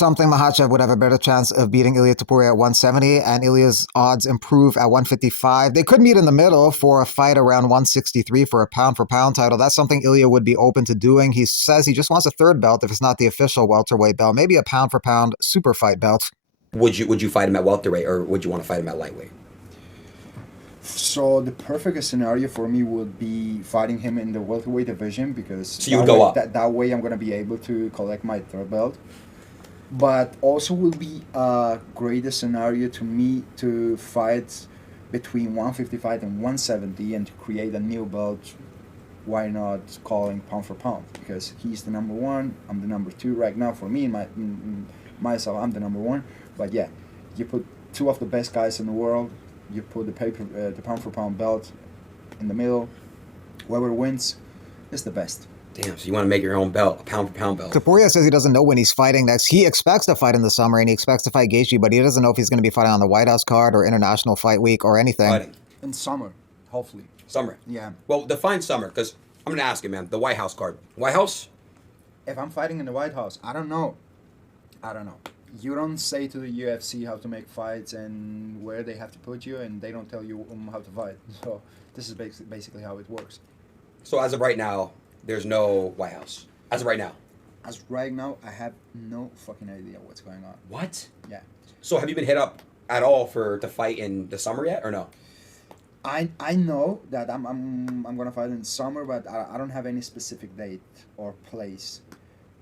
something Makhachev would have a better chance of beating Ilia Topuria at 170, and Ilia's odds improve at 155. They could meet in the middle for a fight around 163 for a pound-for-pound title. That's something Ilia would be open to doing. He says he just wants a third belt if it's not the official welterweight belt, maybe a pound-for-pound super fight belt. Would you fight him at welterweight, or would you want to fight him at lightweight? So the perfect scenario for me would be fighting him in the welterweight division, because so you would go up. That way I'm going to be able to collect my third belt. But also would be a greater scenario to me to fight between 155 and 170 and to create a new belt. Why not calling pound for pound? Because he's the number one, I'm the number two right now. For me, myself, I'm the number one. But yeah, you put two of the best guys in the world, you put the pound for pound belt in the middle. Whoever wins is the best. Damn, so you want to make your own belt, a pound-for-pound belt. Topuria says he doesn't know when he's fighting next. He expects to fight in the summer, and he expects to fight Gaethje, but he doesn't know if he's going to be fighting on the White House card or International Fight Week or anything. Fighting. In summer, hopefully. Summer? Yeah. Well, define summer, because I'm going to ask you, man, the White House card. White House? If I'm fighting in the White House, I don't know. You don't say to the UFC how to make fights and where they have to put you, and they don't tell you how to fight. So this is basically how it works. So as of right now, there's no White House. As of right now. As of right now, I have no fucking idea what's going on. What? Yeah. So have you been hit up at all to fight in the summer yet, or no? I know that I'm gonna fight in summer, but I don't have any specific date or place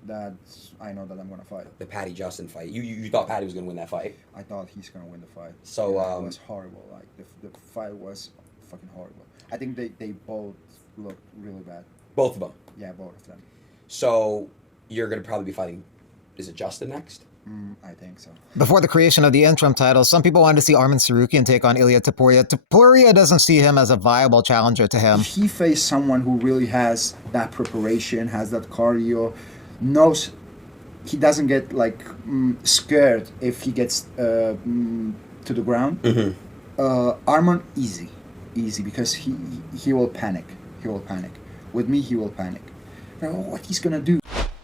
that I know that I'm gonna fight. The Patty Justin fight. You thought Patty was gonna win that fight? I thought he's gonna win the fight. So it was horrible. Like the fight was fucking horrible. I think they both looked really bad. Both of them? Yeah, both of them. So you're going to probably be fighting, is it Justin next? I think so. Before the creation of the interim title, some people wanted to see Arman Tsarukyan take on Ilia Topuria. Topuria doesn't see him as a viable challenger to him. If he faced someone who really has that preparation, has that cardio, knows he doesn't get scared if he gets to the ground. Arman, easy because he will panic. With me, he will panic. What he's gonna do?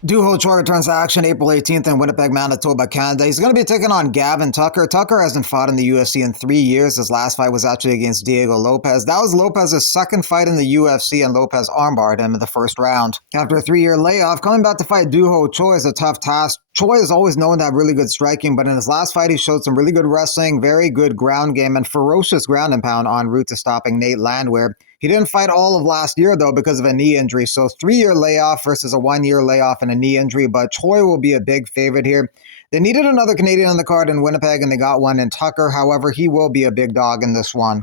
Dooho Choi returns to action April 18th in Winnipeg, Manitoba, Canada. He's going to be taking on Gavin Tucker. Tucker hasn't fought in the UFC in 3 years. His last fight was actually against Diego Lopez. That was Lopez's second fight in the UFC, and Lopez armbarred him in the first round. After a 3-year layoff, coming back to fight Dooho Choi is a tough task. Choi is always known to have really good striking, but in his last fight, he showed some really good wrestling, very good ground game, and ferocious ground and pound en route to stopping Nate Landwehr. He didn't fight all of last year, though, because of a knee injury. So 3-year layoff versus a 1-year layoff and a knee injury, but Choi will be a big favorite here. They needed another Canadian on the card in Winnipeg, and they got one in Tucker. However, he will be a big dog in this one.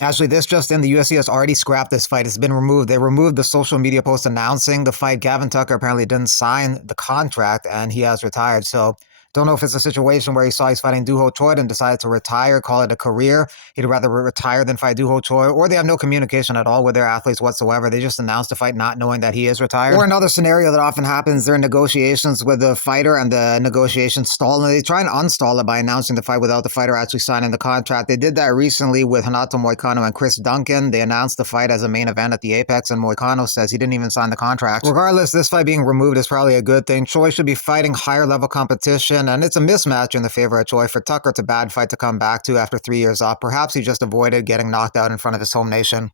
Actually, this just in, the UFC has already scrapped this fight. It's been removed. They removed the social media post announcing the fight. Gavin Tucker apparently didn't sign the contract, and he has retired. So don't know if it's a situation where he saw he's fighting Dooho Choi and decided to retire, call it a career. He'd rather retire than fight Dooho Choi, or they have no communication at all with their athletes whatsoever. They just announced the fight not knowing that he is retired. Or another scenario that often happens, they're in negotiations with the fighter and the negotiations stall, and they try and unstall it by announcing the fight without the fighter actually signing the contract. They did that recently with Renato Moicano and Chris Duncan. They announced the fight as a main event at the Apex, and Moicano says he didn't even sign the contract. Regardless, this fight being removed is probably a good thing. Choi should be fighting higher level competition, and it's a mismatch in the favor of Choi. For Tucker, it's a bad fight to come back to after 3 years off. Perhaps he just avoided getting knocked out in front of his home nation.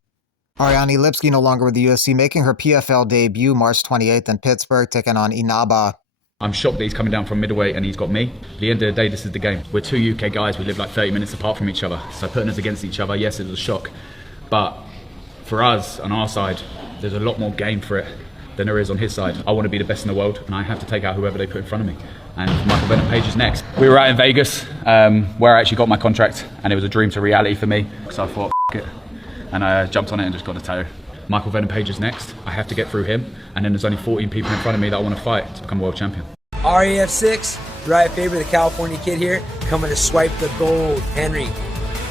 Ariane Lipsky no longer with the UFC, making her PFL debut March 28th in Pittsburgh, taking on Inaba. I'm shocked that he's coming down from middleweight and he's got me. At the end of the day, this is the game. We're two UK guys, we live like 30 minutes apart from each other. So putting us against each other, yes, it was a shock. But for us, on our side, there's a lot more game for it than there is on his side. I want to be the best in the world, and I have to take out whoever they put in front of me. And Michael Venom Page is next. We were out in Vegas, where I actually got my contract, and it was a dream to reality for me. So I thought, F it, and I jumped on it and just got a toe. Michael Venom Page is next. I have to get through him, and then there's only 14 people in front of me that I want to fight to become world champion. RAF6, Drive Faber, the California kid here, coming to swipe the gold. Henry,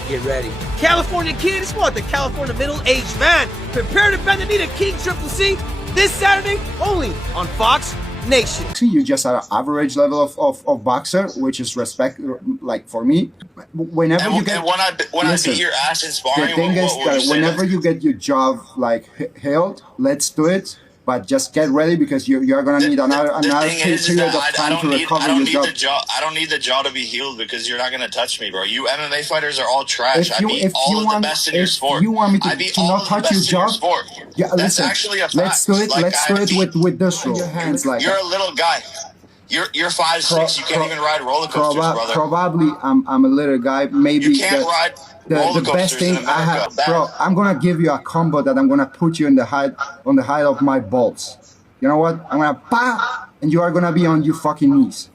get ready. California kid, it's what, the California middle-aged man. Prepare to bend the knee to King Triple C this Saturday, only on Fox Nation. You're just at an average level of boxer, which is respect. Like for me, whenever you get when I beat your ass in sparring, the thing is that whenever you get your job like held, let's do it. But just get ready because you're gonna need another is period of that time to recover I don't your need job. I don't need the jaw to be healed because you're not gonna touch me, bro. You MMA fighters are all trash. I beat all of the best in your sport. You want me to, I beat to all not of the touch your best in your job? sport. Yeah, That's listen. actually a fact. Let's do it. Like, Let's do it with this rule. Your hands like you're a little guy. You're 5'6". You can't even ride roller coasters, brother. Probably I'm a little guy. Maybe You can't ride roller the best coasters thing in I America. have, bro. I'm gonna give you a combo that I'm gonna put you in the height of my balls. You know what? I'm gonna and you are gonna be on your fucking knees.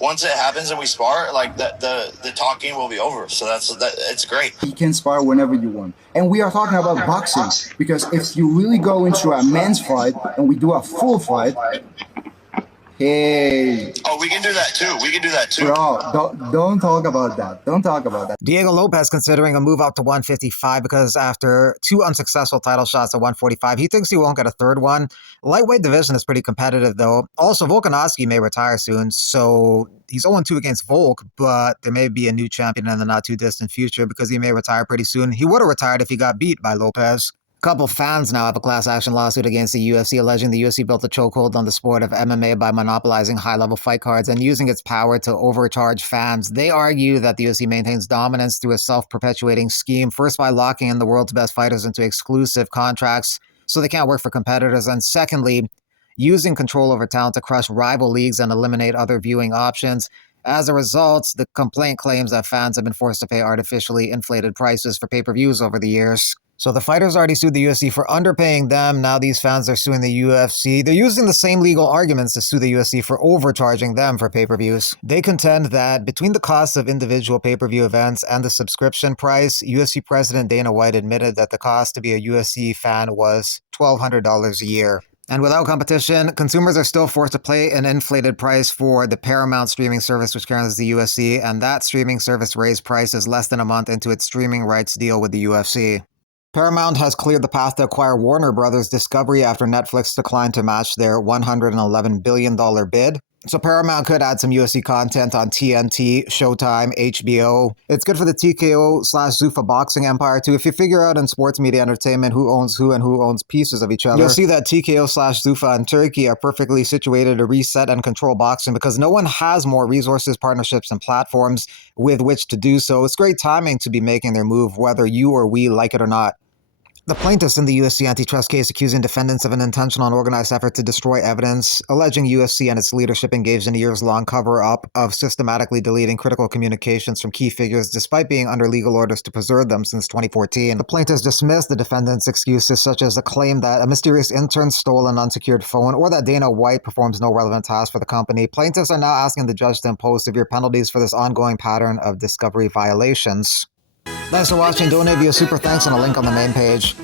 Once it happens and we spar, like the talking will be over. So it's great. You can spar whenever you want. And we are talking about boxing because if you really go into a men's fight and we do a full fight, hey. Oh, we can do that too. We can do that too. Bro, don't talk about that. Don't talk about that. Diego Lopez considering a move up to 155 because after 2 unsuccessful title shots at 145, he thinks he won't get a third one. Lightweight division is pretty competitive, though. Also, Volkanovski may retire soon, so he's 0-2 against Volk, but there may be a new champion in the not-too-distant future because he may retire pretty soon. He would have retired if he got beat by Lopez. Couple fans now have a class action lawsuit against the UFC alleging the UFC built a chokehold on the sport of MMA by monopolizing high-level fight cards and using its power to overcharge fans. They argue that the UFC maintains dominance through a self-perpetuating scheme, first by locking in the world's best fighters into exclusive contracts so they can't work for competitors, and secondly, using control over talent to crush rival leagues and eliminate other viewing options. As a result, the complaint claims that fans have been forced to pay artificially inflated prices for pay-per-views over the years. So the fighters already sued the UFC for underpaying them. Now these fans are suing the UFC. They're using the same legal arguments to sue the UFC for overcharging them for pay-per-views. They contend that between the costs of individual pay-per-view events and the subscription price, UFC President Dana White admitted that the cost to be a UFC fan was $1,200 a year. And without competition, consumers are still forced to pay an inflated price for the Paramount streaming service which carries the UFC, and that streaming service raised prices less than a month into its streaming rights deal with the UFC. Paramount has cleared the path to acquire Warner Brothers Discovery after Netflix declined to match their $111 billion bid. So Paramount could add some UFC content on TNT, Showtime, HBO. It's good for the TKO/Zuffa boxing empire too. If you figure out in sports media entertainment who owns who and who owns pieces of each other, you'll see that TKO/Zuffa and Turkey are perfectly situated to reset and control boxing because no one has more resources, partnerships, and platforms with which to do so. It's great timing to be making their move, whether you or we like it or not. The plaintiffs in the UFC antitrust case accusing defendants of an intentional and organized effort to destroy evidence, alleging UFC and its leadership engaged in a years-long cover-up of systematically deleting critical communications from key figures despite being under legal orders to preserve them since 2014. The plaintiffs dismissed the defendants' excuses such as the claim that a mysterious intern stole an unsecured phone or that Dana White performs no relevant task for the company. Plaintiffs are now asking the judge to impose severe penalties for this ongoing pattern of discovery violations. Thanks for watching. Donate via super thanks on a link on the main page.